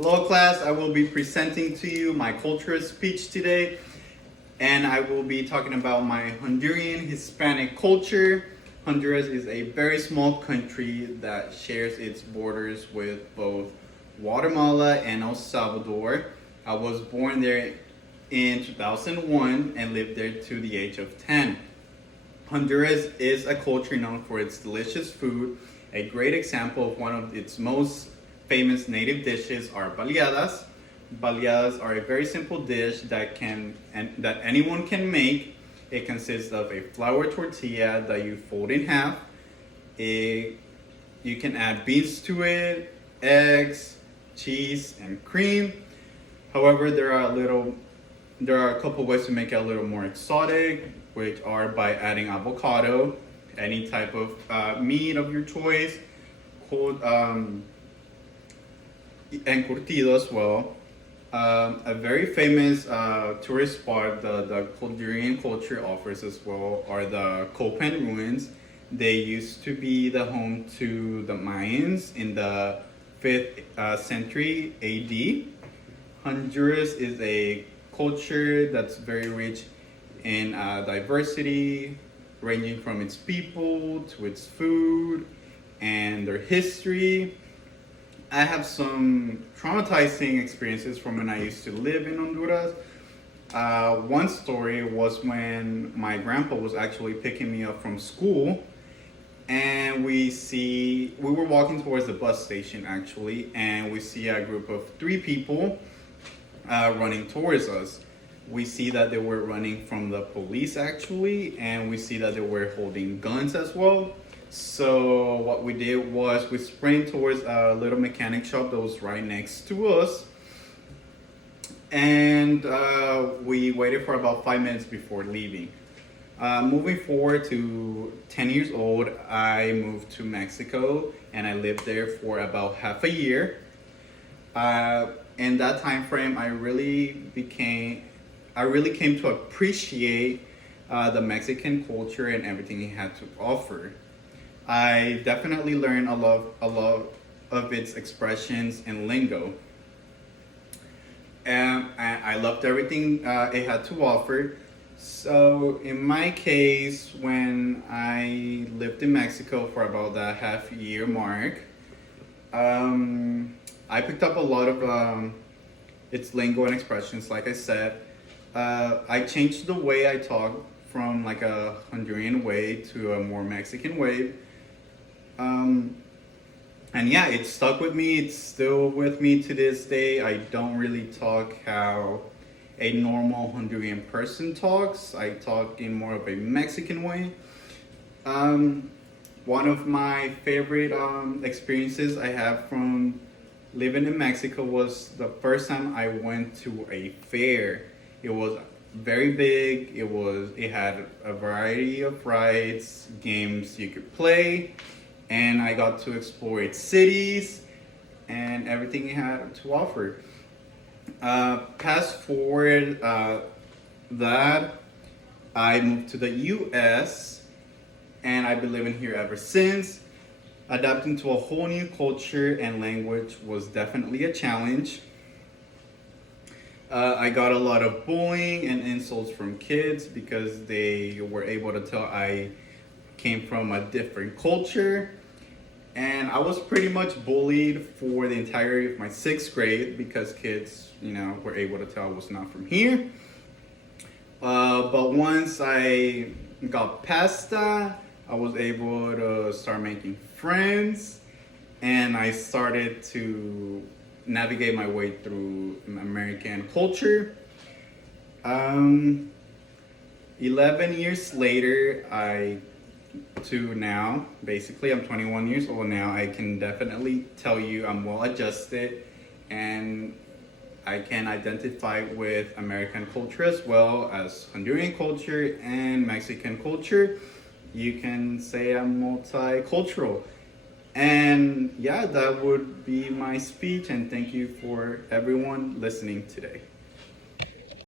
Hello class, I will be presenting to you my cultural speech today, and I will be talking about my Honduran Hispanic culture. Honduras is a very small country that shares its borders with both Guatemala and El Salvador. I was born there in 2001 and lived there to the age of 10. Honduras is a culture known for its delicious food. A great example of one of its most famous native dishes are baleadas. Baleadas are a very simple dish that anyone can make. It consists of a flour tortilla that you fold in half. You can add beans to it, eggs, cheese, and cream. However, there are a couple ways to make it a little more exotic, which are by adding avocado, any type of meat of your choice, and curtido as well. A very famous tourist spot the Honduran culture offers as well are the Copan ruins. They used to be the home to the Mayans in the 5th century AD. Honduras is a culture that's very rich in diversity, ranging from its people to its food and their history. I have some traumatizing experiences from when I used to live in Honduras. One story was when my grandpa was actually picking me up from school, and we were walking towards the bus station actually, and we see a group of 3 people running towards us. We see that they were running from the police actually, and we see that they were holding guns as well. So what we did was we sprinted towards a little mechanic shop that was right next to us, and we waited for about 5 minutes before leaving. Moving forward to 10 years old, I moved to Mexico and I lived there for about half a year. In that time frame, I really came to appreciate the Mexican culture and everything it had to offer. I definitely learned a lot of its expressions and lingo. And I loved everything it had to offer. So in my case, when I lived in Mexico for about that half year mark, I picked up a lot of its lingo and expressions, like I said. I changed the way I talk from like a Honduran way to a more Mexican way. And yeah, it stuck with me. It's still with me to this day. I don't really talk how a normal Honduran person talks. I talk in more of a Mexican way. One of my favorite experiences I have from living in Mexico was the first time I went to a fair. It was very big. It had a variety of rides, games you could play, and I got to explore its cities and everything it had to offer. Fast forward that I moved to the US, and I've been living here ever since. Adapting to a whole new culture and language was definitely a challenge. I got a lot of bullying and insults from kids because they were able to tell I came from a different culture. And I was pretty much bullied for the entirety of my 6th grade because kids, were able to tell I was not from here. But once I got past that, I was able to start making friends, and I started to navigate my way through American culture. 11 years later, to now, basically I'm 21 years old now, I can definitely tell you I'm well adjusted and I can identify with American culture as well as Honduran culture and Mexican culture. You can say I'm multicultural. And yeah, that would be my speech, and thank you for everyone listening today.